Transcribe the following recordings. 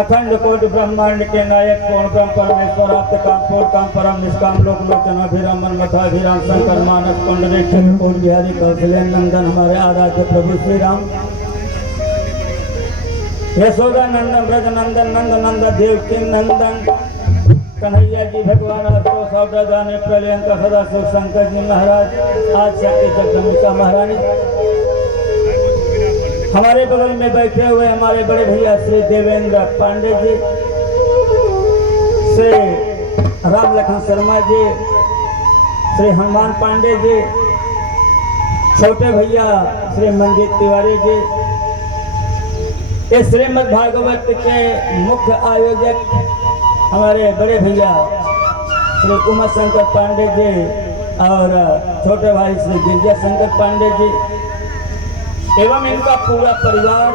अखंड कोटि ब्रह्मांड के नायक पूर्ण ब्रह्म परमेश्वर आप काम पूर्ण काम परम निष्काम लोक लोचन अभिरामन मथाभिराम शंकर मानस पुंडरीक पूर्ण बिहारी कौशल्य नंदन हमारे आराध्य प्रभु श्री राम यशोदा नंदन ब्रज नंदन नंद नंद देवकी नंदन कन्हैया जी भगवान हस्तो सौदा जाने प्रलयंक सदा शिव शंकर जी महाराज आज शक्ति जगदम्बिका महारानी हमारे बगल में बैठे हुए हमारे बड़े भैया श्री देवेंद्र पांडे जी, श्री राम लखन शर्मा जी, श्री हनुमान पांडे जी, छोटे भैया श्री मंजीत तिवारी जी, ये श्रीमद् भागवत के मुख्य आयोजक हमारे बड़े भैया श्री उमा शंकर पांडे जी और छोटे भाई श्री गिरजा शंकर पांडे जी एवं इनका पूरा परिवार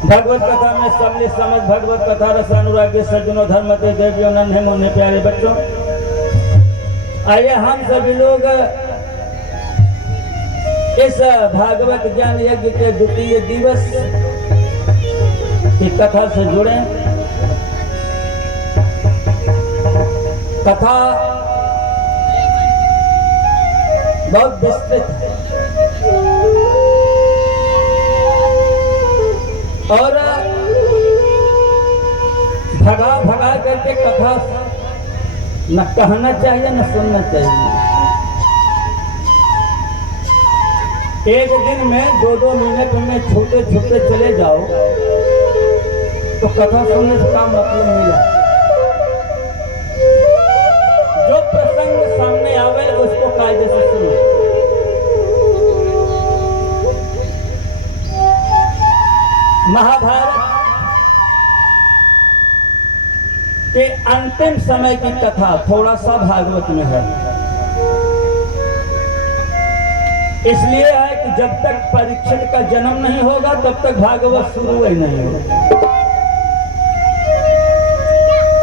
भगवत कथा में सम्मिलित समझ भगवत कथा रस अनुरागी सज्जनों धर्मते देवियों नन्हे मुन्ने प्यारे बच्चों, आइए हम सभी लोग इस भागवत ज्ञान यज्ञ के द्वितीय दिवस की कथा से जुड़े। कथा बहुत विस्तृत है और भगा भगा करके कथा न कहना चाहिए न सुनना चाहिए। एक दिन में 2-2 मिनट में छोटे छोटे चले जाओ तो कथा सुनने से काम मतलब मिला। जो प्रसंग सामने आवे उसको कायदे से सुनो। महाभारत के अंतिम समय की कथा थोड़ा सा भागवत में है, इसलिए है कि जब तक परीक्षित का जन्म नहीं होगा तब तक भागवत शुरू ही नहीं होगा।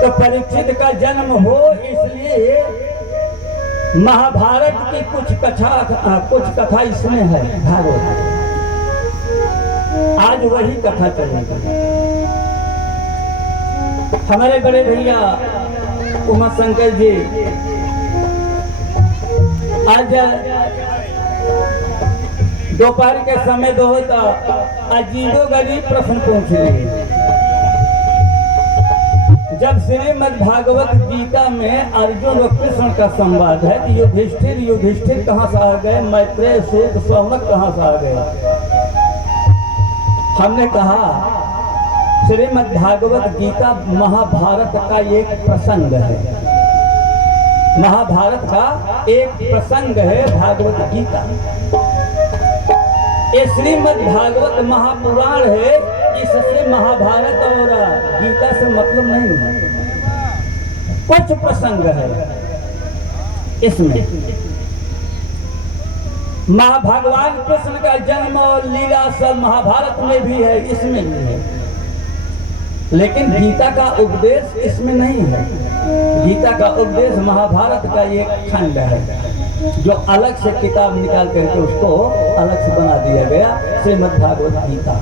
तो परीक्षित का जन्म हो इसलिए महाभारत की कुछ कथा इसमें है भागवत। आज वही कथा चलेगी। हमारे बड़े भैया उमा शंकर जी आज दोपहर के समय दो होता अजीबो गरीब प्रश्न पूछ रहे। जब श्रीमद् भागवत गीता में अर्जुन और कृष्ण का संवाद है कि युधिष्ठिर कहाँ से आ गए, मैत्रेय सूत सौनक कहाँ से आ गए। हमने कहा श्रीमद् भागवत गीता महाभारत का एक प्रसंग है। महाभारत का एक प्रसंग है भागवत गीता। ये श्रीमद् भागवत महापुराण है, इससे महाभारत और गीता से मतलब नहीं है। कुछ प्रसंग है इसमें। भगवान कृष्ण का जन्म और लीला सब महाभारत में भी है, इसमें भी है, लेकिन गीता का उपदेश इसमें नहीं है। गीता का उपदेश महाभारत का एक खंड है जो अलग से किताब निकाल करके उसको अलग से बना दिया गया, श्रीमद् भागवत गीता।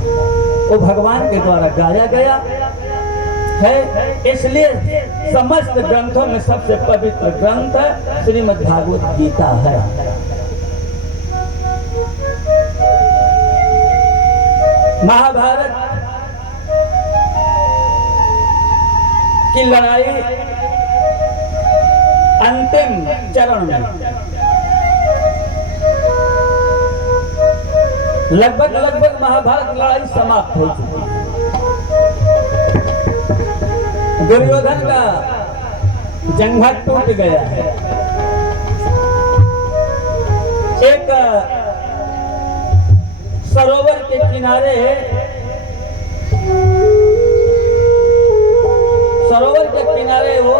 वो भगवान के द्वारा गाया गया है, इसलिए समस्त ग्रंथों में सबसे पवित्र ग्रंथ श्रीमद् भागवत गीता है। महाभारत की लड़ाई अंतिम चरण में लगभग महाभारत लड़ाई समाप्त हो चुकी है। दुर्योधन का जंघा टूट गया है। एक सरोवर के किनारे वो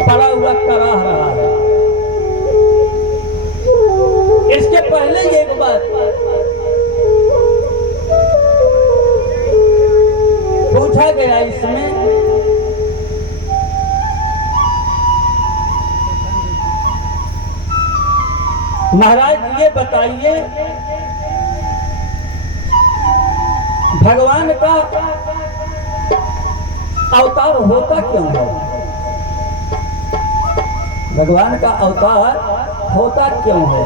पड़ा हुआ कराह रहा है। इसके पहले एक बात पूछा गया इसमें, महाराज ये बताइए भगवान का अवतार होता क्यों है? भगवान का अवतार होता क्यों है?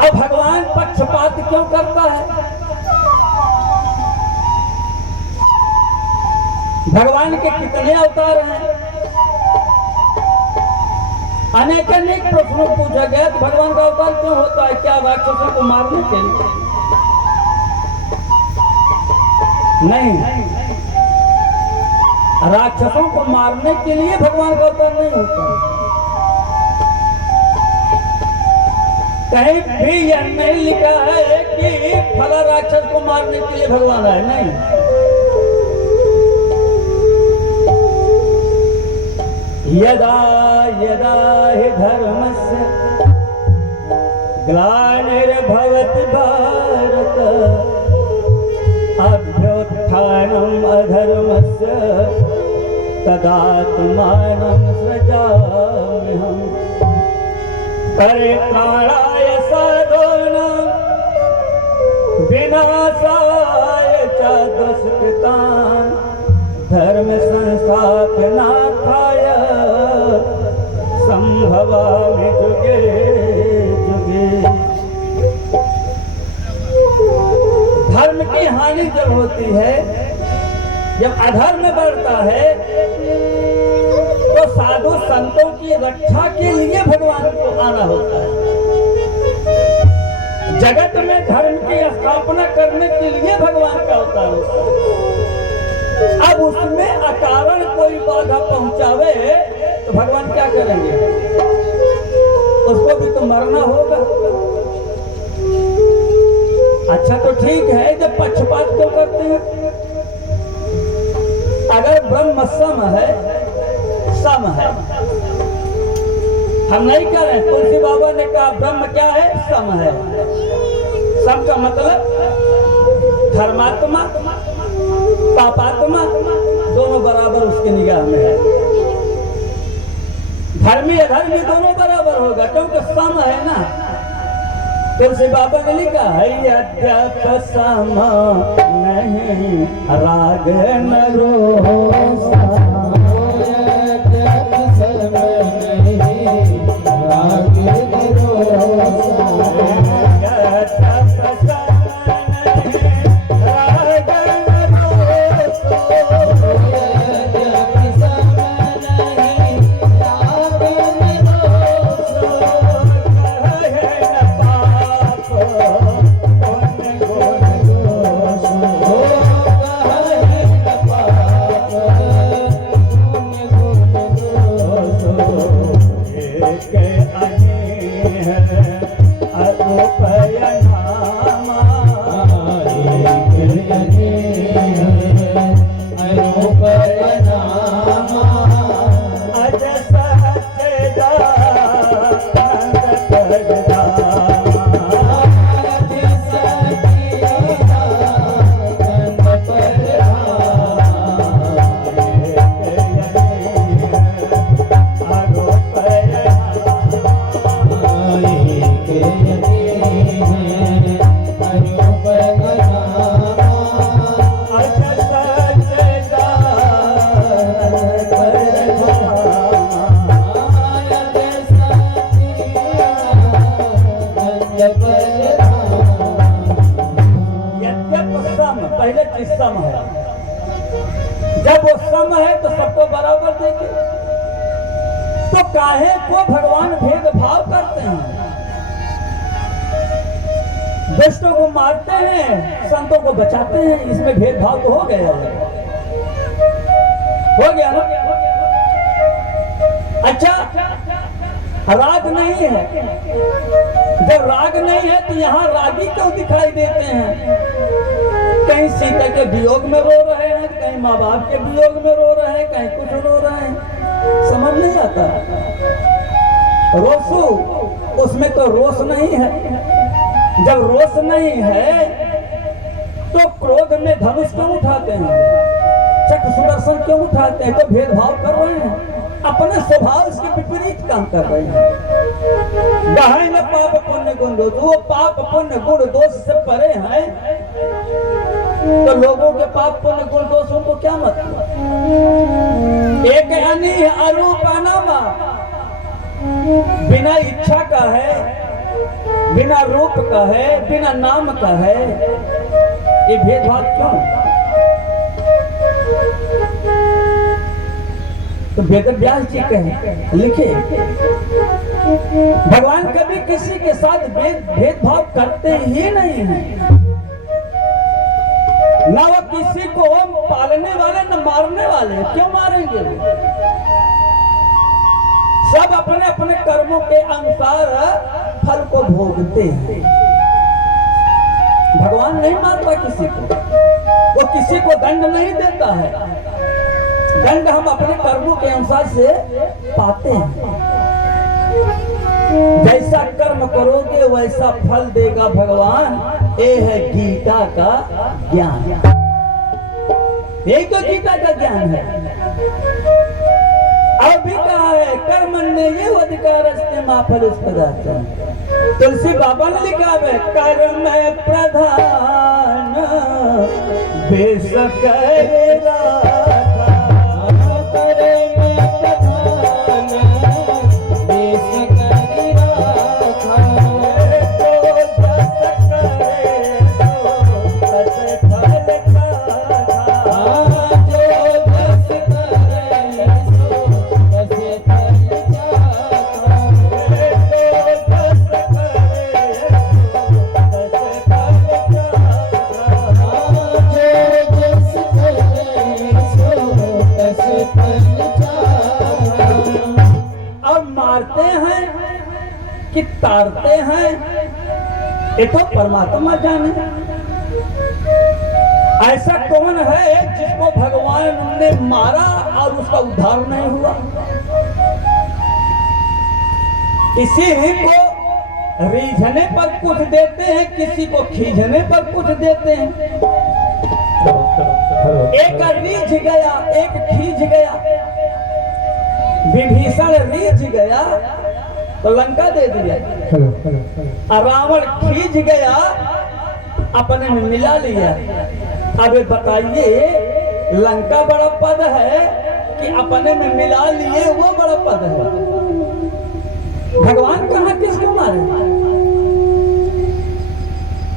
अब भगवान पक्षपात क्यों करता है? भगवान के कितने अवतार हैं? अनेक अनेक प्रश्नों पूछा गया तो भगवान का अवतार क्यों होता है? क्या राक्षसों को मारने के लिए? नहीं, राक्षसों को मारने के लिए भगवान का अवतार नहीं होता। कहीं भी यह नहीं लिखा है कि फला राक्षस को मारने के लिए भगवान आए, नहीं। यदा यदा हि धर्मस्य ग्लानिर्भवति भारत अभ्युत्थानम् अधर्मस्य तदात्मानं सृजाम्यहम् परित्राणाय साधूनां विनाशाय च दुष्कृतान् धर्म संस्थापनार्थाय संभवामि जुगे जुगे। धर्म की हानि जब होती है, जब अधर्म बढ़ता है, तो साधु संतों की रक्षा के लिए भगवान को आना होता है। जगत में धर्म की स्थापना करने के लिए भगवान का अवतार होता है। अब उसमें अकारण कोई बाधा पहुंचावे तो भगवान क्या करेंगे? उसको भी तो मरना होगा। अच्छा तो ठीक है, जब पक्षपात क्यों करते हैं? अगर ब्रह्म सम है, सम है, हम नहीं करें। तुलसी बाबा ने कहा ब्रह्म क्या है? सम है। सम का मतलब धर्मात्मा पापात्मा दोनों बराबर उसकी निगाह में है। धर्मी अधर्मी दोनों बराबर होगा, क्योंकि सम है ना। तुलसी बाबा ने लिखा है यद्यप सम नहीं राग न रोसा, यद्यप सम नहीं राग न रोसा, यद्यप सम सम है। जब वो सम है तो सबको बराबर देखे, तो काहे को भगवान भेदभाव करते हैं? दुष्टों को मारते हैं, संतों को बचाते हैं, इसमें भेदभाव तो हो गया ना। अच्छा, राग नहीं है। जब राग नहीं है तो यहाँ रागी क्यों दिखाई देते हैं? कहीं सीता के वियोग में रो रहे हैं, कहीं माँ बाप के वियोग में रो रहे हैं, कहीं कुछ रो रहे हैं, समझ नहीं आता। रोसू, उसमें तो रोष नहीं है। जब रोष नहीं है तो क्रोध में धनुष क्यों उठाते हैं? चक्र सुदर्शन क्यों उठाते हैं? तो भेदभाव कर रहे हैं, अपने स्वभाव इसके विपरीत काम कर रहे हैं। गहन में पाप पुण्य गुण दोष, वो पाप पुण्य गुण दोष से परे हैं। तो लोगों के पाप पुण्य गुण दोषों को क्या मतलब? एक अनी अरूप अनामा, बिना इच्छा का है, बिना रूप का है, बिना नाम का है, ये भेदभाव क्यों? तो वेद व्यास जी कहे लिखे, भगवान कभी किसी के साथ भेदभाव करते ही नहीं हैं। ना वो किसी को पालने वाले न मारने वाले, क्यों मारेंगे? सब अपने अपने कर्मों के अनुसार फल को भोगते हैं। भगवान नहीं मारता किसी को, वो किसी को दंड नहीं देता है। दंड हम अपने कर्मों के अनुसार से पाते हैं। जैसा कर्म करोगे वैसा फल देगा भगवान। ये है गीता का ज्ञान। यही तो गीता का ज्ञान है। अब भी कहा है कर्मण्य ये अधिकार माँ फल कदाचन। तुलसी बाबा ने लिखा है कर्म प्रधान बेश करेगा, कि तारते हैं ये तो परमात्मा जाने। ऐसा कौन है जिसको भगवान ने मारा और उसका उद्धार नहीं हुआ? किसी को रीझने पर कुछ देते हैं, किसी को खींचने पर कुछ देते हैं। एक रीझ गया, एक खींच गया। विभीषण रीझ गया तो लंका दे दिया, रावण खींच गया अपने में मिला लिया। अब बताइए लंका बड़ा पद है कि अपने में मिला लिए वो बड़ा पद है? भगवान कहाँ किसको मारे?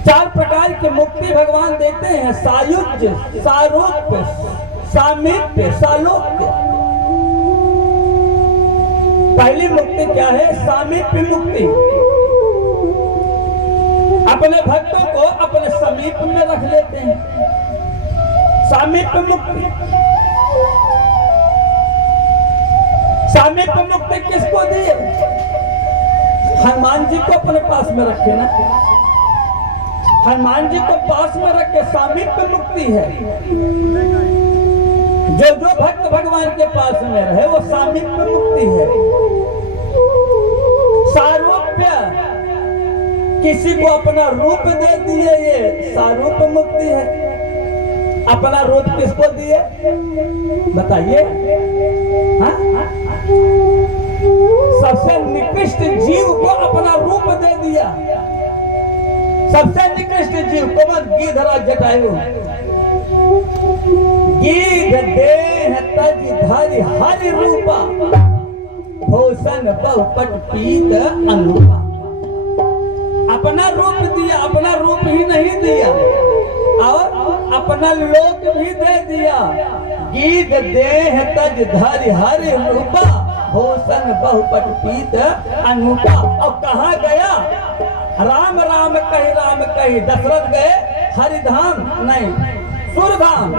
चार प्रकार की मुक्ति भगवान देते हैं, सायुज्य, सारूप्य, सामीप्य, सालोक्य। पहली मुक्ति क्या है? सामीप्य मुक्ति। अपने भक्तों को अपने समीप में रख लेते हैं, सामीप्य मुक्ति। सामीप्य मुक्ति किसको दिए? हनुमान जी को अपने पास में रखे ना, हनुमान जी को पास में रख के सामीप्य मुक्ति है। जो भक्त भगवान के पास में रहे वो सामीप्य मुक्ति है। सारूप्य, किसी को अपना रूप दे दिए, ये सारूप्य मुक्ति है। अपना रूप किसको दिए बताइए? सबसे निकृष्ट जीव को अपना रूप दे दिया। सबसे निकृष्ट जीव कौन? गिधराज जटायु। गीध देह तज धरि हरि रूपा, भूषण बहुपट पीत अनुपा। अपना रूप दिया, अपना रूप ही नहीं दिया और अपना लोक भी दे दिया। गीध देह तज धरि हरि रूपा, भूषण बहुपट पीत अनुपा। और कहाँ गया? राम राम कही दशरथ गए हरिधाम नहीं सुरधाम।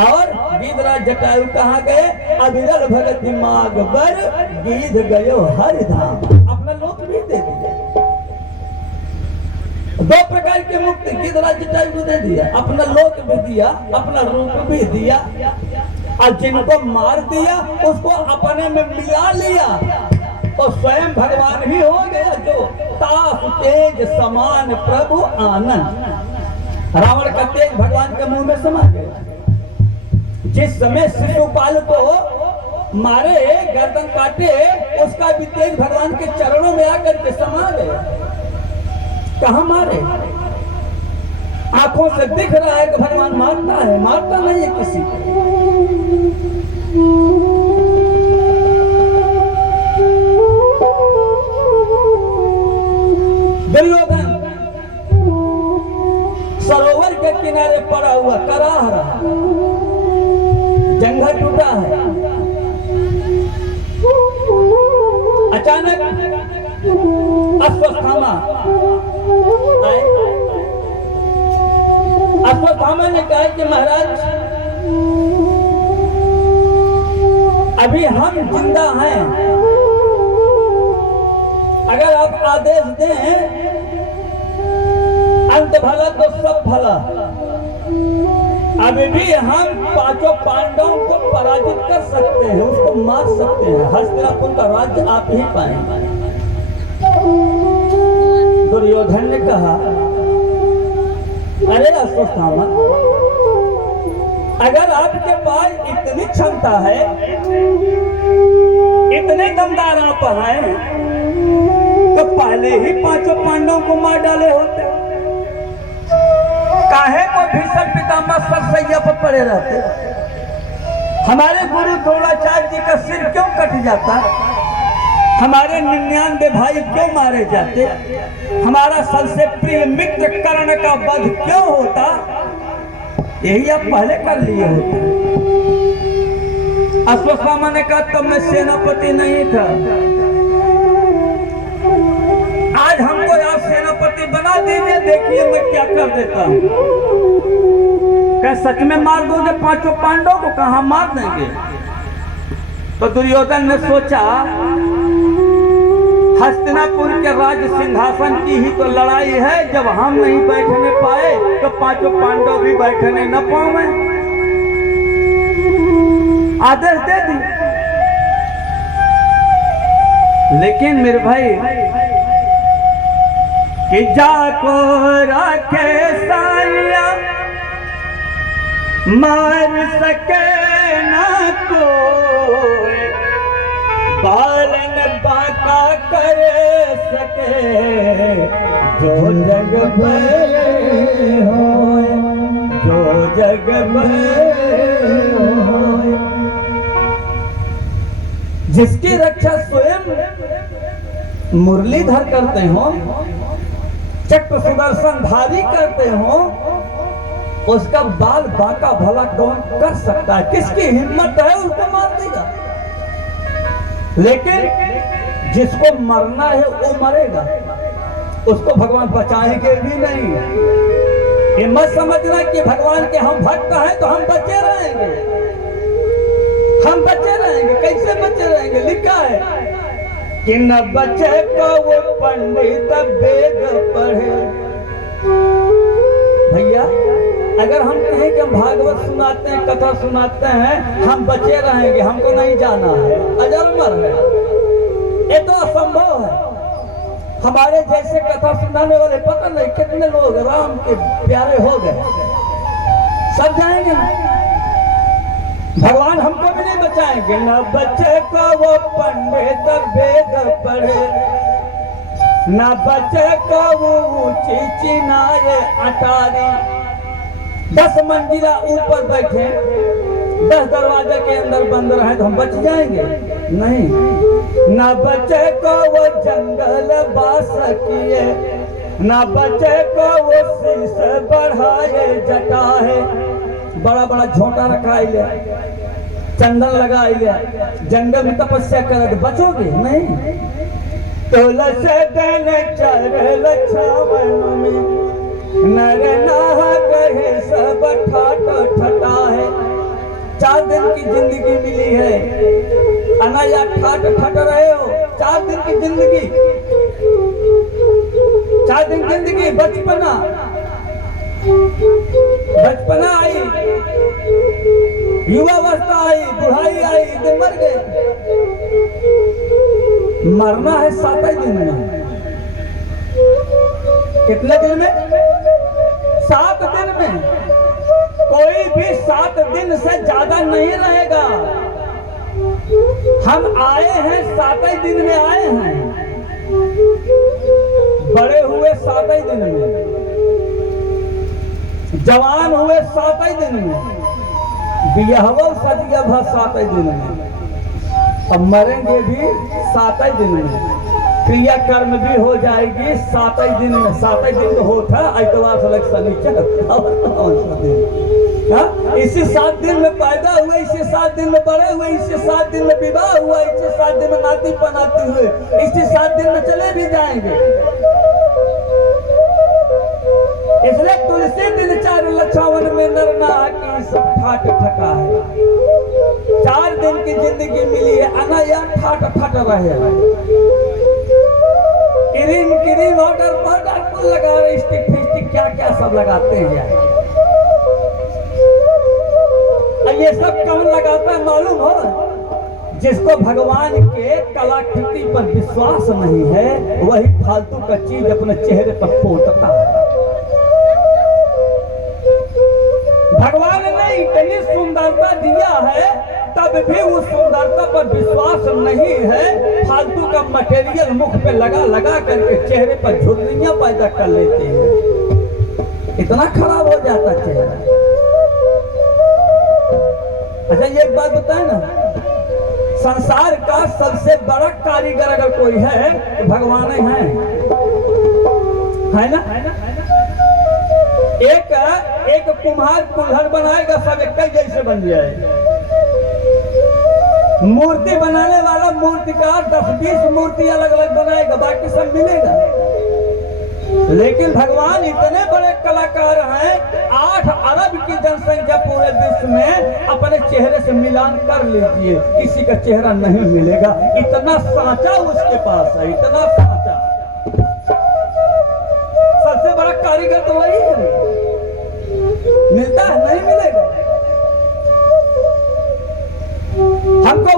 और गिधराज जटायु कहाँ गए? अविरल भगत माग बर गीध गयो हरिधाम। अपना लोक भी दे दिया। दो प्रकार की मुक्ति गिधराज जटायु को दे दिया, अपना लोक भी दिया, अपना रूप भी दिया। और जिनको मार दिया उसको अपने में मिला लिया तो स्वयं भगवान ही हो गया। जो ताप तेज समान प्रभु आनंद। रावण का तेज भगवान के मुंह में समा गया। जिस समय शिशुपाल को मारे, गर्दन काटे, उसका भी तेज भगवान के चरणों में आकर के समा गया। कहाँ मारे? आंखों से दिख रहा है कि भगवान मारता है, मारता नहीं है किसी को। दुर्योधन सरोवर के किनारे पड़ा हुआ कराह रहा, जंघा टूटा है। अचानक अश्वत्थामा आए। अश्वत्थामा ने कहा कि महाराज अभी हम जिंदा हैं, अगर आप आदेश दें अंत भला तो सब भला। अभी भी हम पांचों पांडवों को पराजित कर सकते हैं, उसको मार सकते हैं, हस्तिनापुर का राज्य आप ही पाएंगे। दुर्योधन ने कहा अरे अश्वत्थामा, अगर आपके पास इतनी क्षमता है, इतने दमदार आप हैं, तो पहले ही पांचों पांडवों को मार डाले होते। काहे को भीष्म पितामह सरसैया पर पड़े रहते? हमारे गुरु द्रोणाचार्य जी का सिर क्यों कट जाता? हमारे 99 भाई क्यों मारे जाते? हमारा सबसे प्रिय मित्र कर्ण का वध क्यों होता? यही आप पहले कर लिए होते। अश्वत्थामा ने कहा तब मैं सेनापति नहीं था, आज हमको आप सेनापति बना दीजिए, देखिए मैं क्या कर देता हूं। क्या सच में मार दोगे पांचों पांडवों को? कहां मार देंगे? तो दुर्योधन ने सोचा हस्तिनापुर के राज सिंहासन की ही तो लड़ाई है, जब हम नहीं बैठने पाए तो पांचों पांडव भी बैठने न पाए। आदेश दे दी। लेकिन मेरे भाई कि जाको रखे साया मार सके न कोई, बालन बाका कर सके जो जग में होए, जो जग में होए। जिसकी रक्षा स्वयं मुरलीधर करते हो, चक्र सुदर्शनधारी करते हो, उसका बाल बाका भला कौन कर सकता है? किसकी हिम्मत है उसको मार देगा। लेकिन जिसको मरना है वो मरेगा, उसको भगवान बचाएंगे भी नहीं। ये मत समझना कि भगवान के हम भक्त हैं तो हम बचे रहेंगे। हम बचे रहेंगे, कैसे बचे रहेंगे? लिखा है कि न बचे को वो पंडित वेद पढ़े। भैया अगर हम कहें कि हम भागवत सुनाते हैं, कथा सुनाते हैं, हम बचे रहेंगे, हमको नहीं जाना है, अजन्मर है, ये तो असंभव है। हमारे जैसे कथा सुनाने वाले पता नहीं कितने लोग राम के प्यारे हो गए, सब जाएंगे ना। भगवान हमको भी नहीं बचाएंगे। न बचे को वो पंडित वेद पढ़े, न बचे को वो ऊंची चिनाए अटारी। 10 मंजिला ऊपर बैठे, 10 दरवाजे के अंदर बंद रहे तो हम बच जाएंगे? नहीं। न बचे को वो जंगल बास किए, न बचे को वो शीश बढ़ाए जटाए। बड़ा बड़ा झोंटा रखा ले, चंदन लगा ले, जंगल में तपस्या कर, बचोगे नहीं। तुलस दिन चरल छावन में, नर नाह कहे सब ठाट ठटा है। 4 दिन की जिंदगी मिली है, अनाया ठाट ठट रहे हो। 4 दिन की जिंदगी, 4 दिन जिंदगी, बचपना आई, युवावस्था आई, बुढ़ाई आई, दिन मर गए। मरना है 7 दिन में। कितने दिन में? 7 दिन में। कोई भी 7 दिन से ज्यादा नहीं रहेगा। हम आए हैं 7 दिन में आए हैं, बड़े हुए 7 दिन में। जवान हुए 7 ही दिन में, बियाहवा सदिया भर 7 ही दिन में, अब मरेंगे भी 7 ही दिन में, क्रिया कर्म भी हो जाएगी 7 ही दिन में। 7 ही दिन तो होता इतवार से लग शनिचर, इसी 7 दिन में पैदा हुए, इसी 7 दिन में बड़े हुए, इसी 7 दिन में विवाह हुआ, इसी 7 दिन में नाती पनाती हुए, इसी 7 दिन में चले भी जाएंगे। इसलिए तुलसी दिन 4 लक्षावन में नर नाहकी सब ठाट ठका है। 4 दिन की जिंदगी मिली है, अनाया ठाट ठट रहे। क्रीम ऑर्डर पर लगा रहे, स्टिक फिस्टिक क्या क्या सब लगाते हैं। ये सब कौन लगाता है मालूम हो? जिसको भगवान के कलाकृति पर विश्वास नहीं है, वही फालतू का चीज अपने चेहरे पर पोतता है। भगवान ने इतनी सुंदरता दिया है, तब भी उस सुंदरता पर विश्वास नहीं है, फालतू का मटेरियल मुख पे लगा लगा करके चेहरे पर झुर्रियां पैदा कर लेते हैं। इतना खराब हो जाता चेहरा। अच्छा ये एक बात बताए ना, संसार का सबसे बड़ा कारीगर अगर कोई है तो भगवान है ना? एक कुम्हार कुल्हड़ बनाएगा, सब एक जैसे बन जाए। मूर्ति बनाने वाला मूर्तिकार 10-20 मूर्ति अलग अलग बनाएगा, बाकी सब मिलेगा। लेकिन भगवान इतने बड़े कलाकार हैं, 8 अरब की जनसंख्या पूरे विश्व में, अपने चेहरे से मिलान कर लीजिए, किसी का चेहरा नहीं मिलेगा। इतना सांचा उसके पास है, इतना सांचा। सबसे बड़ा कारीगर तो वही है। मिलता है? नहीं मिलेगा। हमको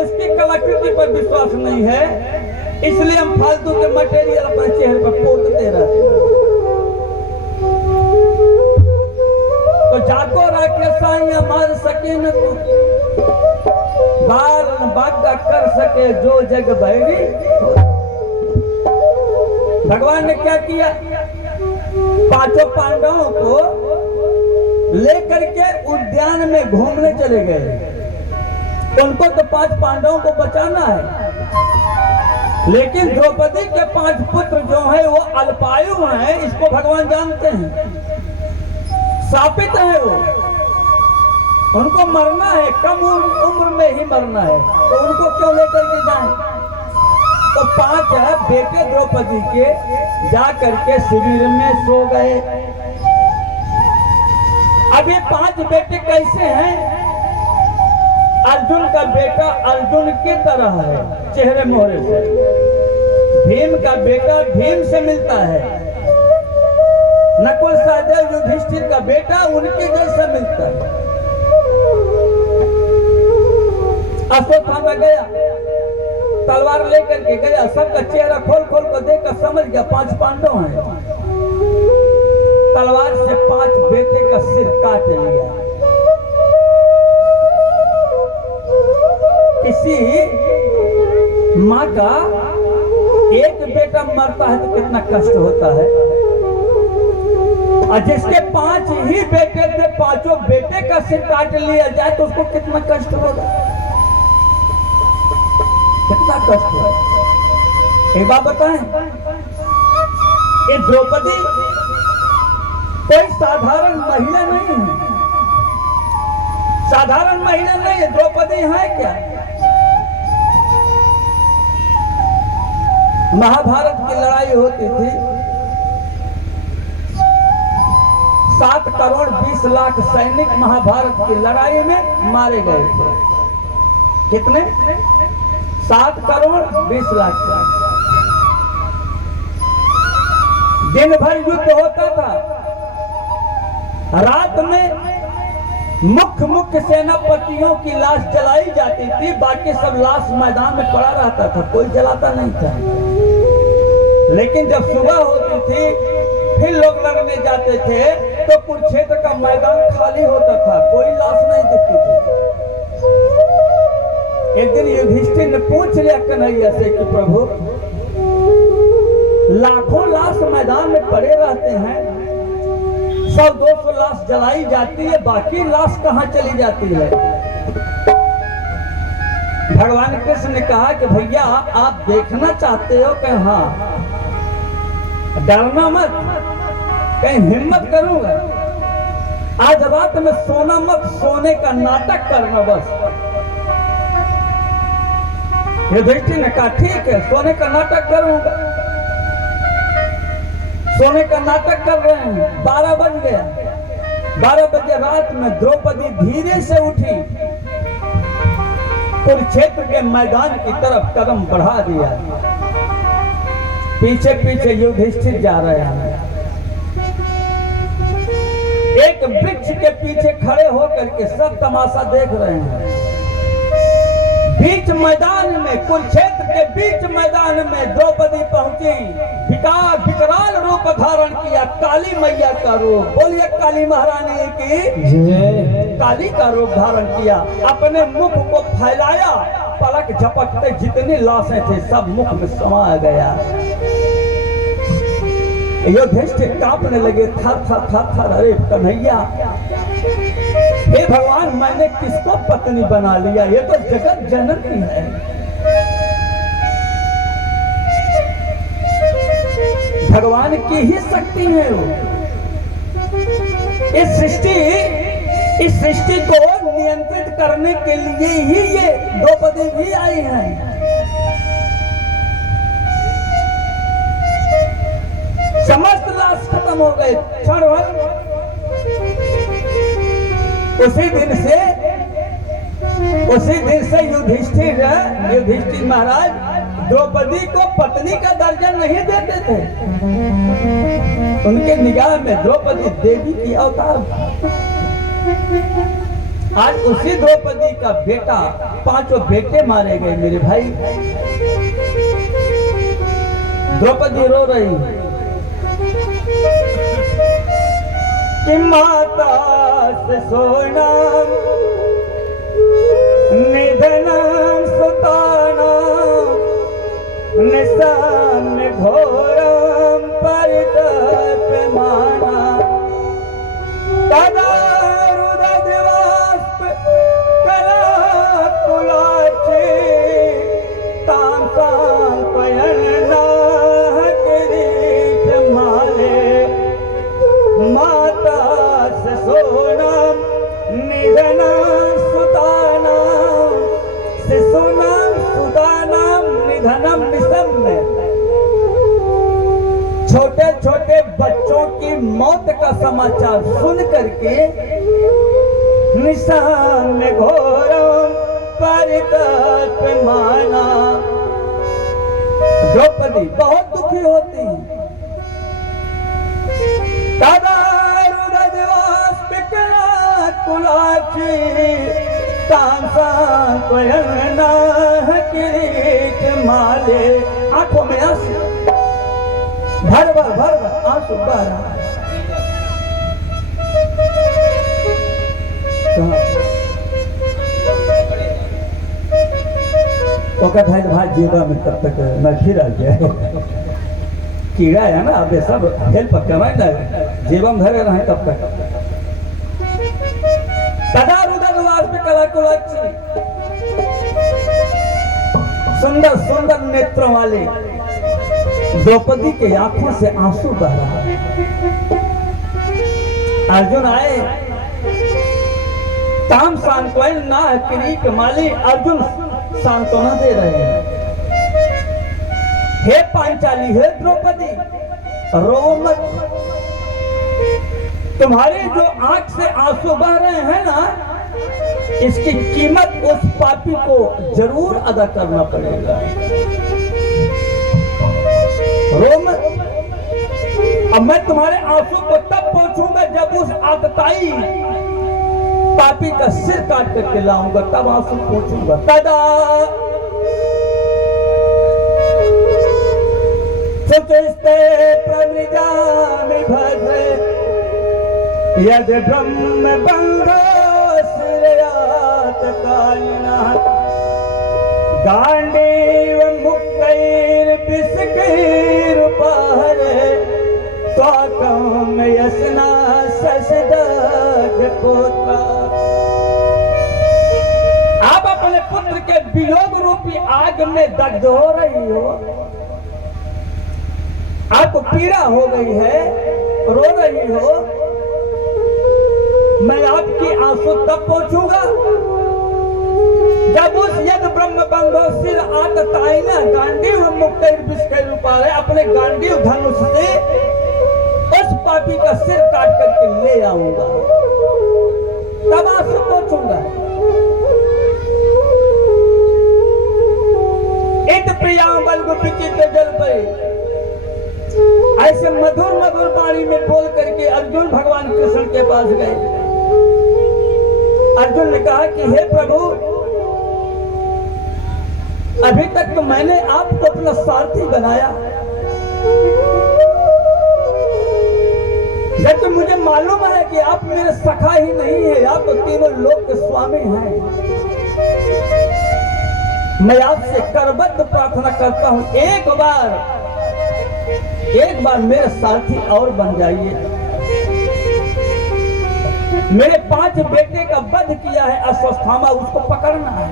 उसकी कलाकृति पर विश्वास नहीं है, इसलिए हम फालतू के मटेरियल अपने चेहरे पर पोतते रहते हैं। तो जाको राके साइया मार सके न को, बाल बागा कर सके जो जग बैरी। भगवान ने क्या किया? 5 पांडवों को लेकर के उद्यान में घूमने चले गए। उनको तो 5 पांडवों को बचाना है, लेकिन द्रौपदी के 5 पुत्र जो हैं वो अल्पायु हैं, इसको भगवान जानते हैं, शापित है वो। उनको मरना है, कम उम्र में ही मरना है, तो उनको क्यों लेकर के जाएं? तो 5 बेटे द्रौपदी के जा करके शिविर में सो गए। अब ये 5 बेटे कैसे हैं? अर्जुन का बेटा अर्जुन की तरह है, चेहरे मोहरे से। भीम का बेटा भीम से मिलता है। नकुल सहदेव युधिष्ठिर का बेटा उनके जैसा मिलता है। अश्वत्थामा गया, तलवार लेकर के गया, सबका चेहरा खोल खोल कर देखकर समझ गया 5 पांडव हैं। तलवार से 5 बेटे का सिर काट लिया। किसी माँ का एक बेटा मरता है तो कितना कष्ट होता है, और जिसके 5 ही बेटे थे, 5 बेटे का सिर काट लिया जाए तो उसको कितना कष्ट होगा, कितना कष्ट होगा। एक बात बताएं, ये द्रौपदी कोई साधारण महिला नहीं है, साधारण महिला नहीं है। द्रौपदी है क्या? महाभारत की लड़ाई होती थी, 7 करोड़ 20 लाख सैनिक महाभारत की लड़ाई में मारे गए थे। कितने? 7 करोड़ 20 लाख। दिन भर युद्ध होता था, रात में मुख्य सेनापतियों की लाश जलाई जाती थी, बाकी सब लाश मैदान में पड़ा रहता था, कोई जलाता नहीं था। लेकिन जब सुबह होती थी, फिर लोग लड़ने जाते थे, तो कुरुक्षेत्र का मैदान खाली होता था, कोई लाश नहीं दिखती थी। एक दिन युधिष्ठिर ने पूछ लिया कन्हैया से कि प्रभु, लाखों लाश मैदान में पड़े रहते हैं, 100-200 लाश जलाई जाती है, बाकी लाश कहाँ चली जाती है? भगवान कृष्ण ने कहा कि भैया आप देखना चाहते हो कि हाँ, डरना मत, कहीं हिम्मत करूंगा, आज रात में सोना मत, सोने का नाटक करना बस। युधिष्ठिर ने कहा ठीक है, सोने का नाटक करूंगा। सोने का नाटक कर रहे हैं, 12 बज गया। 12 बजे रात में द्रौपदी धीरे से उठी, कुरुक्षेत्र के मैदान की तरफ कदम बढ़ा दिया। पीछे पीछे युधिष्ठिर जा रहे हैं। एक वृक्ष के पीछे खड़े होकर के सब तमाशा देख रहे हैं। बीच मैदान में, कुरुक्षेत्र के बीच मैदान में द्रौपदी पहुंची, विकराल रूप धारण किया, काली मैया का रूप। बोलिए काली महारानी की। काली का रूप धारण किया, अपने मुख को फैलाया, पलक झपकते जितनी लाशें थे सब मुख में समा गया। युधिष्ठिर कांपने लगे, थर थर थर थर। अरे कन्हैया, हे भगवान, मैंने किसको पत्नी बना लिया? ये तो जगत जननी है। भगवान की ही शक्ति है वो। इस सृष्टि को नियंत्रित करने के लिए ही ये द्रौपदी भी आई हैं। समस्त लाश खत्म हो गए क्षण भर। उसी दिन से युधिष्ठिर महाराज द्रौपदी को पत्नी का दर्जा नहीं देते थे। उनके निगाह में द्रौपदी देवी की अवतार। आज उसी द्रौपदी का बेटा, 5 बेटे मारे गए मेरे भाई। द्रौपदी रो रही है कि माता से सोना निधनम सुताना निशान घोरम परितपमाना तदा रुदद्वास्प कलाकुलाचे तांसां पयना किरीट माले माता से सोनम निधनम सुतानाम शिशुनाम सुतानाम निधनम निशम में छोटे छोटे बच्चों की मौत का समाचार सुन करके निशान घोरम परितपमाना द्रौपदी बहुत दुखी होती है। कुलाची तांसां पयना किरीट माले। आंखों में आंसू, भर आंसू बह रहा है। भाई जेबा में तब तक मैं फिर आ गया। कीड़ा है ना, अब सब हेल्प करवाए ना, जेबा में धरे रहे तब तक। सुंदर सुंदर नेत्रों वाले द्रौपदी के आंखों से आंसू बह रहा है। अर्जुन आए, ताम सांत्वन ना किरीट माली। अर्जुन सांत्वना दे रहे हैं, हे पांचाली, हे द्रौपदी, रो मत। तुम्हारे जो आंख से आंसू बह रहे हैं ना, इसकी कीमत उस पापी को जरूर अदा करना पड़ेगा। रो मत। अब मैं तुम्हारे आंसू को तब पहुंचूंगा जब उस आतताई पापी का सिर काट करके लाऊंगा, तब आंसू पहुंचूंगा। तदा सुचिस्ते प्रमृजामि भद्रे यद ब्रह्म बंधो गांडीव मुक्तैर बिस्कैर पाहरे स्वाकम यशना ससदग पुत्र। आप अपने पुत्र के वियोग रूपी आग में दग्ध हो रही हो, आपको पीड़ा हो गई है, रो रही हो। मैं आपकी आंसू तब पहुंचूंगा जब उस यद ब्रह्म बंधो सिर आतताइना गांडीव मुक्त विस्कय रूपारे अपने गांडीव धनुष से उस पापी का सिर काट करके ले आऊंगा, तब आंसू पहुंचूंगा। इत प्रियांबल को विचित्र जल पे ऐसे मधुर मधुर वाणी में बोल करके अर्जुन भगवान कृष्ण के पास गए। अर्जुन ने कहा कि हे प्रभु, अभी तक तो मैंने आपको अपना सारथी बनाया, जब तो मुझे मालूम है कि आप मेरे सखा ही नहीं है, आप तो तीनों लोक के स्वामी हैं। मैं आपसे करबद्ध प्रार्थना करता हूं, एक बार मेरे सारथी और बन जाइए। मेरे 5 बेटे का वध किया है अश्वत्थामा, उसको पकड़ना है।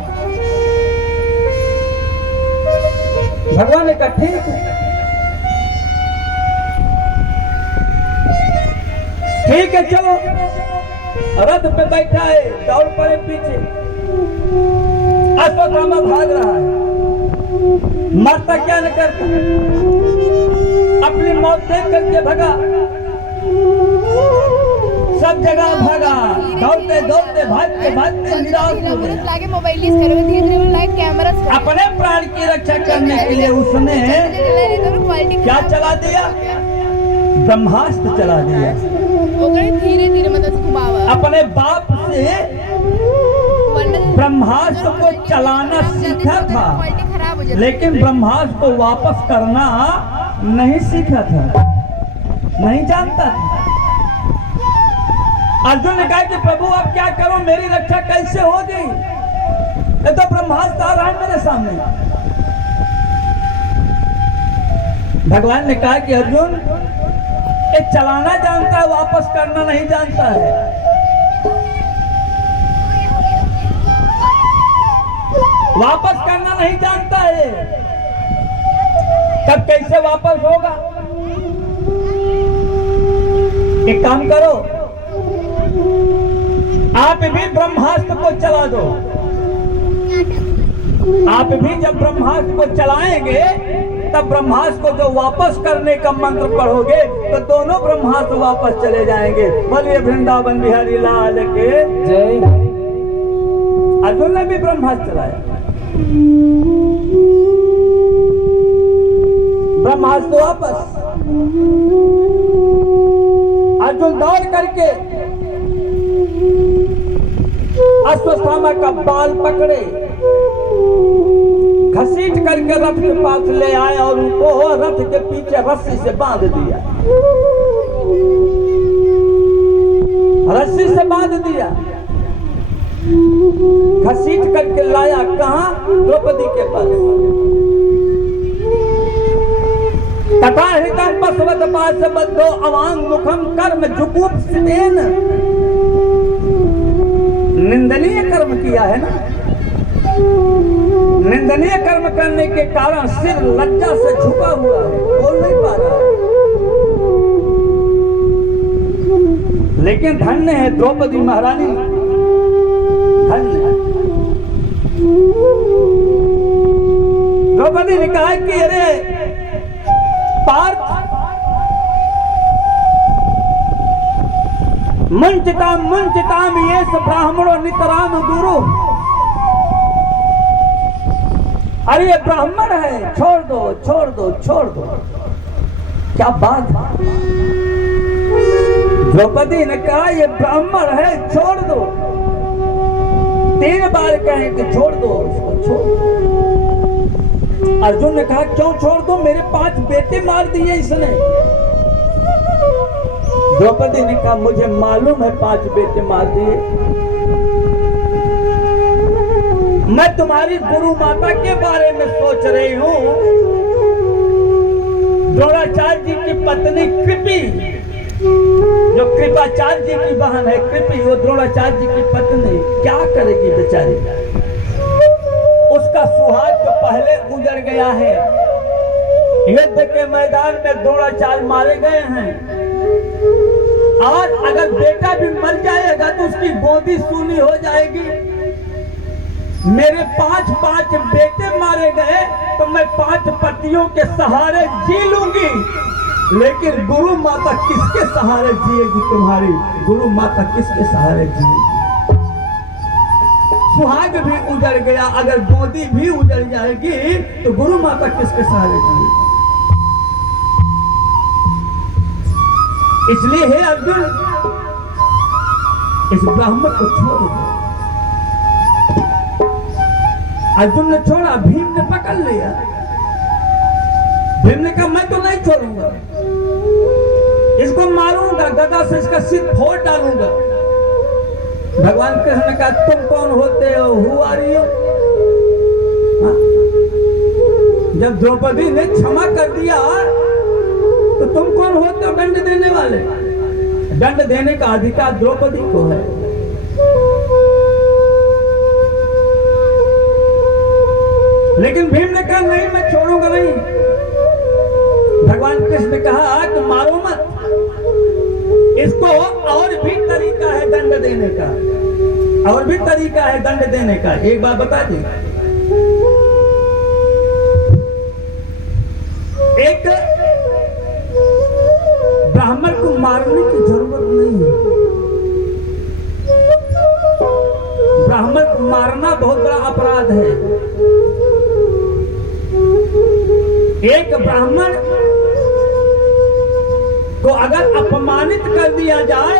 भगवान ने कहा ठीक है, चलो। रथ पे बैठा है, दौड़ पड़े पीछे। अश्वत्थामा भाग रहा है, मरता क्या न करता, अपनी मौत देख करके भगा, सब जगह भागा, दौड़ते दौड़ते भागते भागते निराश हो गया। अपने प्राण की रक्षा करने के लिए उसने क्या चला दिया? ब्रह्मास्त्र चला दिया। धीरे धीरे मतलब अपने बाप से ब्रह्मास्त्र को चलाना सीखा था, लेकिन ब्रह्मास्त्र को वापस करना नहीं सीखा था, नहीं जानता था। अर्जुन ने कहा कि प्रभु आप क्या करो, मेरी रक्षा कैसे होगी? ये तो ब्रह्मास्त्र आ रहा है मेरे सामने। भगवान ने कहा कि अर्जुन, ये चलाना जानता है, वापस करना नहीं जानता है। वापस करना नहीं जानता है, तब कैसे वापस होगा? एक काम करो, आप भी ब्रह्मास्त्र को चला दो। आप भी जब ब्रह्मास्त्र को चलाएंगे, तब ब्रह्मास्त्र को जो वापस करने का मंत्र पढ़ोगे तो दोनों ब्रह्मास्त्र वापस चले जाएंगे। बोलिए वृंदावन बिहारी लाल के जय। अर्जुन ने भी ब्रह्मास्त्र चलाया। ब्रह्मास्त्र वापस। अर्जुन दौड़ करके अश्वत्थामा का बाल पकड़े, घसीट करके रथ के पास ले आए और उनको रथ के पीछे रस्सी से बांध दिया। रस्सी से बांध दिया, घसीट करके लाया कहां? द्रौपदी के पास। तथा हृदय पशवत पास बद्धो अवांग मुखम कर्म जुगुप्सितेन। निंदनीय कर्म किया है ना, निंदनीय कर्म करने के कारण सिर लज्जा से झुका हुआ है, बोल नहीं पा रहा है। लेकिन धन्य है द्रौपदी महारानी, धन्य। द्रौपदी ने कहा कि अरे पार्थ, मुंचिताम ये ब्राह्मणों नितराम गुरु। अरे ये ब्राह्मण है, छोड़ दो छोड़ दो छोड़ दो। क्या बात है? द्रौपदी ने कहा ये ब्राह्मण है, छोड़ दो। 3 बार कहे कि छोड़ दो उसको, छोड़ दो। अर्जुन ने कहा क्यों छोड़ दो? मेरे 5 बेटे मार दिए इसने। द्रौपदी ने कहा मुझे मालूम है 5 बेटे मार दिए। मैं तुम्हारी गुरु माता के बारे में सोच रही हूँ। द्रोणाचार्य जी की पत्नी कृपी जो कृपाचार्य जी की बहन है कृपी, वो द्रोणाचार्य जी की पत्नी, क्या करेगी बेचारी। उसका सुहाग तो पहले उजड़ गया है। युद्ध के मैदान में द्रोणाचार्य मारे गए हैं। आज अगर बेटा भी मर जाएगा तो उसकी गोदी सूनी हो जाएगी। मेरे 5 बेटे मारे गए तो मैं 5 पतियों के सहारे जी लूंगी, लेकिन गुरु माता किसके सहारे जिएगी तुम्हारी? गुरु माता किसके सहारे जिएगी? सुहाग भी उजड़ गया, अगर गोदी भी उजड़ जाएगी तो गुरु माता किसके सहारे जिएगी? इसलिए हे अर्जुन, इस ब्राह्मण को छोड़ दो। अर्जुन ने छोड़ा, भीम ने पकड़ लिया। भीम ने कहा मैं तो नहीं छोड़ूंगा, इसको मारूंगा, गदा से इसका सिर फोड़ डालूंगा। भगवान कृष्ण ने कहा तुम कौन होते हो? Who are you? जब द्रौपदी ने क्षमा कर दिया तो तुम कौन होते हो दंड देने वाले? दंड देने का अधिकार द्रौपदी को है। लेकिन भीम ने कहा नहीं, मैं छोड़ूंगा नहीं। भगवान कृष्ण ने कहा कि मारो मत, इसको और भी तरीका है दंड देने का, और भी तरीका है दंड देने का। एक बात बता दी, एक ब्राह्मण को मारने की जरूरत नहीं है। ब्राह्मण को मारना बहुत बड़ा अपराध है। एक ब्राह्मण को अगर अपमानित कर दिया जाए,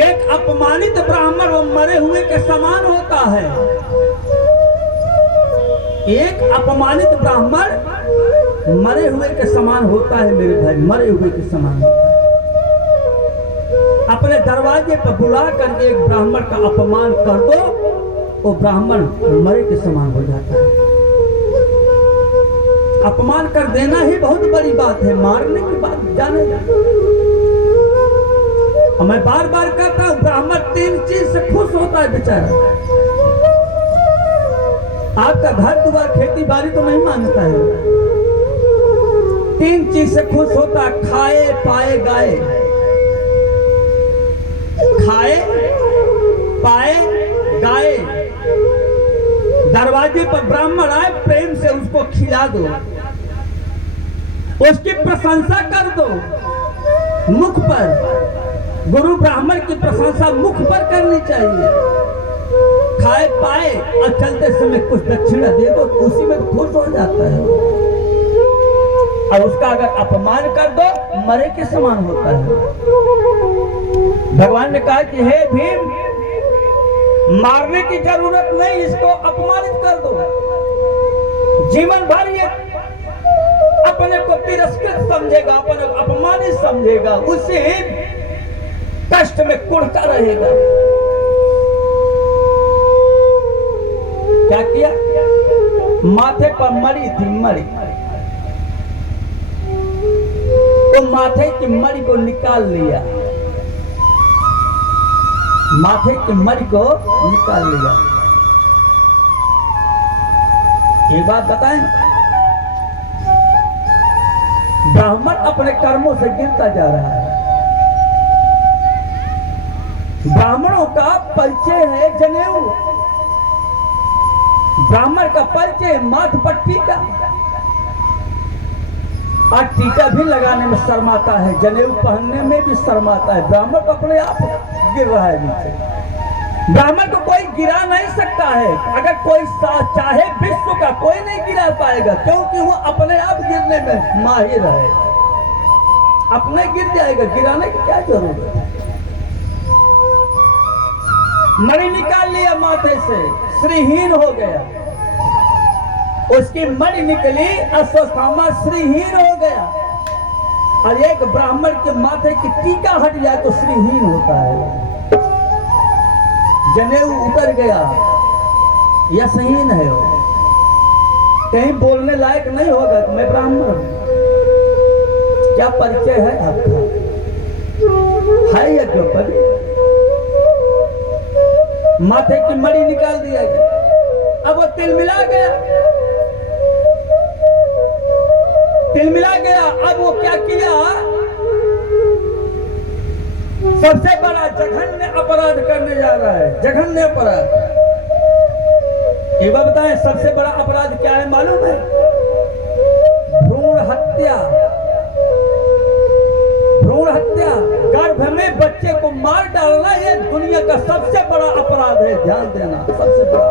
एक अपमानित ब्राह्मण वो मरे हुए के समान होता है। एक अपमानित ब्राह्मण मरे हुए के समान होता है मेरे भाई, मरे हुए के समान होता है। अपने दरवाजे पर बुला कर एक ब्राह्मण का अपमान कर दो, वो ब्राह्मण मरे के समान हो जाता है। अपमान कर देना ही बहुत बड़ी बात है, मारने की बात जाने जाए। मैं बार बार कहता हूं, ब्राह्मण 3 चीज से खुश होता है बेचारा। आपका घर दुआर खेती बाड़ी तो नहीं मांगता है, 3 चीज से खुश होता है, खाए पाए गाए। खाए पाए गाए। दरवाजे पर ब्राह्मण आए, प्रेम से उसको खिला दो, उसकी प्रशंसा कर दो मुख पर। गुरु ब्राह्मण की प्रशंसा मुख पर करनी चाहिए। खाए पाए और चलते समय कुछ दक्षिणा दे दो, उसी में खुश हो जाता है। और उसका अगर अपमान कर दो, मरे के समान होता है। भगवान ने कहा कि हे भीम, मारने की जरूरत नहीं, इसको अपमानित कर दो। जीवन भर ये अपने को तिरस्कृत समझेगा, अपने को अपमानित समझेगा, उसी कष्ट में कुढ़ता रहेगा। क्या किया? माथे पर मरी थी, मरी, तो माथे की मरी को निकाल लिया, माथे की मरी को निकाल लिया। एक बात बताएं, ब्राह्मण अपने कर्मों से गिरता जा रहा है। ब्राह्मणों का परिचय है जनेऊ। ब्राह्मण का परिचय माथ पर टीका, और टीका भी लगाने में शर्माता है, जनेऊ पहनने में भी शर्माता है। ब्राह्मण तो अपने आप गिर रहा है नीचे। ब्राह्मण को कोई गिरा नहीं सकता है। अगर कोई चाहे विश्व का, कोई नहीं गिरा पाएगा, क्योंकि वो अपने आप गिरने में माहिर है। अपने गिर जाएगा, गिराने की क्या जरूरत है। मणि निकाल लिया माथे से, श्रीहीन हो गया। उसकी मणि निकली, अश्वत्थामा श्रीहीन हो गया। और एक ब्राह्मण के माथे की टीका हट जाए तो श्रीहीन होता है। जनेऊ उतर गया, यशहीन है वो, कहीं बोलने लायक नहीं होगा कि मैं ब्राह्मण हूं। क्या परिचय है? आई है क्यों पर माथे की मड़ी निकाल दिया गया। अब वो तिल मिला गया, तिल मिला गया। अब वो क्या किया, सबसे बड़ा जघन्य अपराध करने जा रहा है, जघन्य अपराध। एक बार बताएं, सबसे बड़ा अपराध क्या है मालूम है? भ्रूण हत्या। भ्रूण हत्या, गर्भ में बच्चे को मार डालना, ये दुनिया का सबसे बड़ा अपराध है। ध्यान देना, सबसे बड़ा।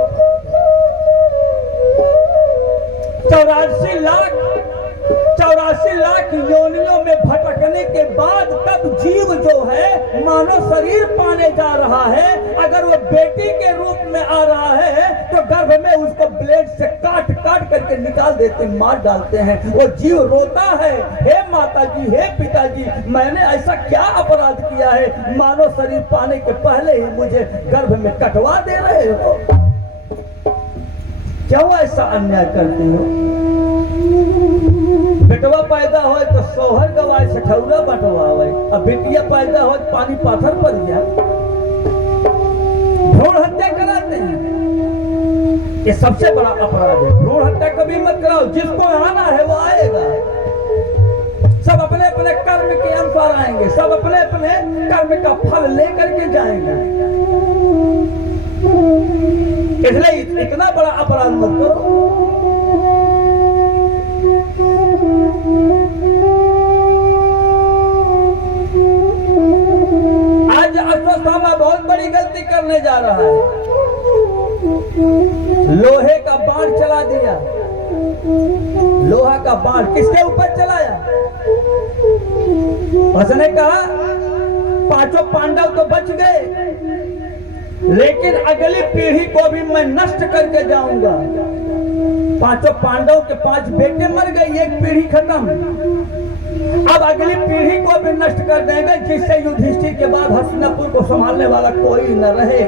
84 लाख योनियों में भटकने के बाद तब जीव जो है मानव शरीर पाने जा रहा है। अगर वो बेटी के रूप में आ रहा है तो गर्भ में उसको ब्लेड से काट काट करके निकाल देते, मार डालते हैं। वो जीव रोता है, हे माता जी, हे पिताजी, मैंने ऐसा क्या अपराध किया है, मानव शरीर पाने के पहले ही मुझे गर्भ में कटवा दे रहे हो। क्यों ऐसा अन्याय करते हो? बेटवा पैदा हो तो सोहर गवाए सठौरा बटवावे, अब बेटिया पैदा हो पानी पाथर पड़ गया, भ्रूण हत्या कराते हैं। ये सबसे बड़ा अपराध है। भ्रूण हत्या कभी मत कराओ, जिसको आना है वो आएगा। सब अपने अपने कर्म के अनुसार आएंगे, सब अपने अपने कर्म का फल लेकर के जाएंगे। इसलिए इतना बड़ा अपराध मत करो। आज अश्वत्थामा बहुत बड़ी गलती करने जा रहा है। लोहे का बाण चला दिया। लोहा का बाण किसके ऊपर चलाया? उसने कहा 5 पांडव तो बच गए, लेकिन अगली पीढ़ी को भी मैं नष्ट करके जाऊंगा। 5 पांडव के 5 बेटे मर गए, एक पीढ़ी खत्म। अब अगली पीढ़ी को भी नष्ट कर देंगे, जिससे युधिष्ठिर के बाद हस्तिनापुर को संभालने वाला कोई न रहे।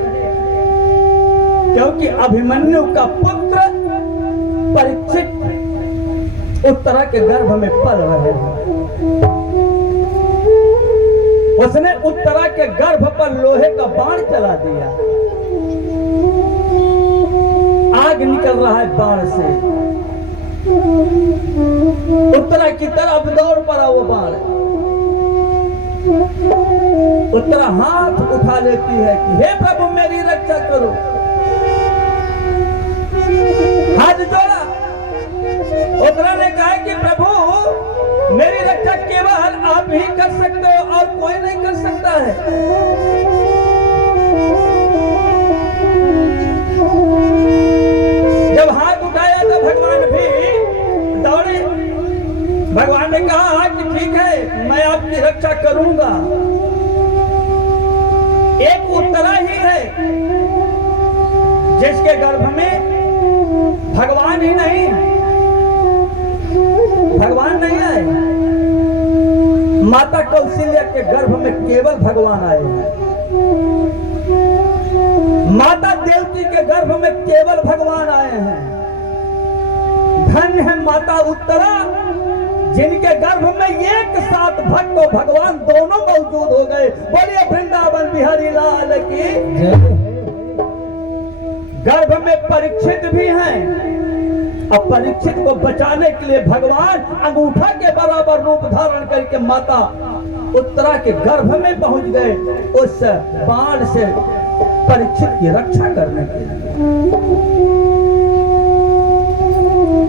क्योंकि अभिमन्यु का पुत्र परीक्षित उत्तरा के गर्भ में पल रहे हैं। उसने उत्तरा के गर्भ पर लोहे का बाण चला दिया। आग निकल रहा है बाण से, उत्तरा की तरफ दौड़ पड़ा वो बाण। उत्तरा हाथ उठा लेती है कि हे प्रभु मेरी रक्षा करो। हाथ जोड़ा। उत्तरा ने कहा कि प्रभु मेरी रक्षा केवल आप ही कर सकते हो और कोई नहीं कर सकता है। जब हाथ उठाया तो भगवान भी दौड़े। भगवान ने कहा कि ठीक है, मैं आपकी रक्षा करूंगा। एक उत्तरा ही है जिसके गर्भ में भगवान ही नहीं, भगवान नहीं आए। माता कौशल्या के गर्भ में केवल भगवान आए हैं। माता देवकी के गर्भ में केवल भगवान आए हैं। धन्य है माता उत्तरा, जिनके गर्भ में एक साथ भक्त और भगवान दोनों मौजूद हो गए। बोलिए वृंदावन बिहारी लाल की। गर्भ में परीक्षित भी हैं, और परीक्षित को बचाने के लिए भगवान अंगूठा के बराबर रूप धारण करके माता उत्तरा के गर्भ में पहुंच गए, उस बाण से परीक्षित की रक्षा करने के लिए,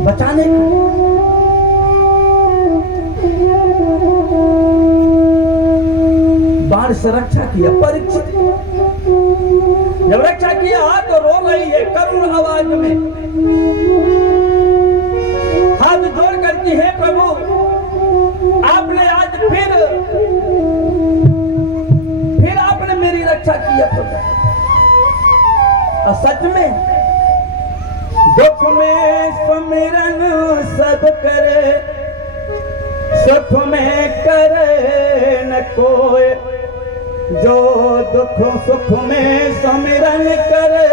बचाने के लिए। बाण से रक्षा किया परीक्षित। जब रक्षा किया तो रो रही है करुण आवाज में, हाथ जोड़ करती है प्रभु आपने आज फिर आपने मेरी रक्षा की है प्रभु। और सच में दुख में सुमिरन सब करे, सुख में करे न कोई। जो दुख सुख में सुमिरन करे,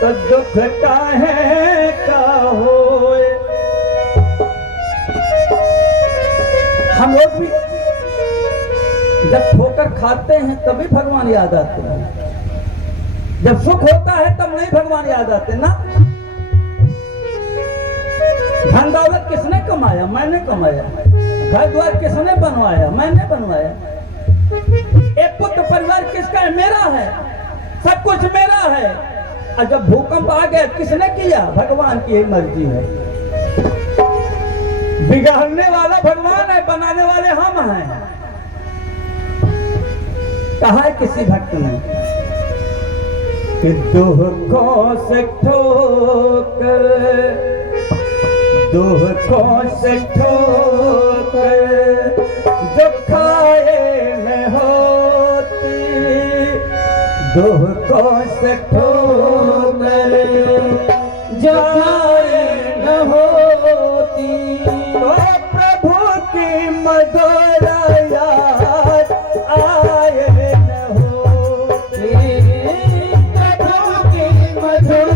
तो दुख काहे का होए। हम लोग भी जब ठोकर खाते हैं तभी भगवान याद आते हैं, जब सुख होता है तब नहीं भगवान याद आते ना। धन दौलत किसने कमाया? मैंने कमाया। घर द्वार किसने बनवाया? मैंने बनवाया। एक पुत्र परिवार किसका है? मेरा है। सब कुछ मेरा है। और जब भूकंप आ गया किसने किया? भगवान की ही मर्जी है। बिगाड़ने वाला भगवान है, बनाने वाले हम हैं। कहा है किसी भक्त ने कि दुखों से ठोकर, दुखों से ठोकर जो खाए न होती, दुखों से ठोकर जो खाए न होती, तो प्रभु की मधुर याद आए न होती, प्रभु की मधुर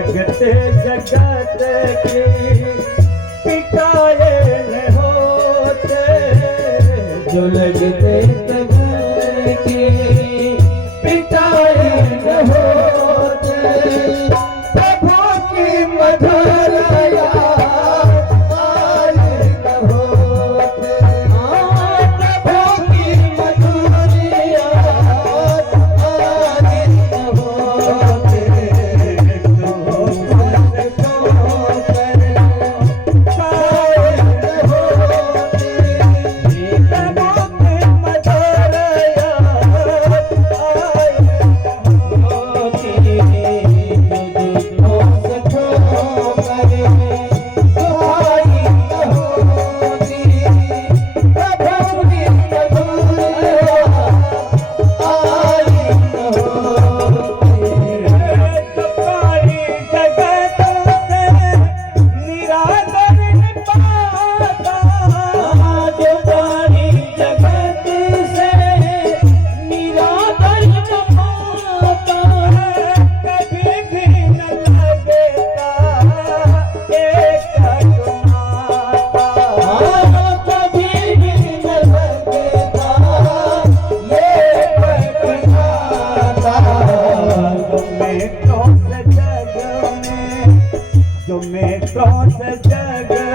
लगते जगत के पिटाए न होते, जो लगते जगत के पिटाए न होते, प्रभु की मधुर याद आए न होते, प्रभु की मधुर याद आए न होते। जो मैं कौन से जग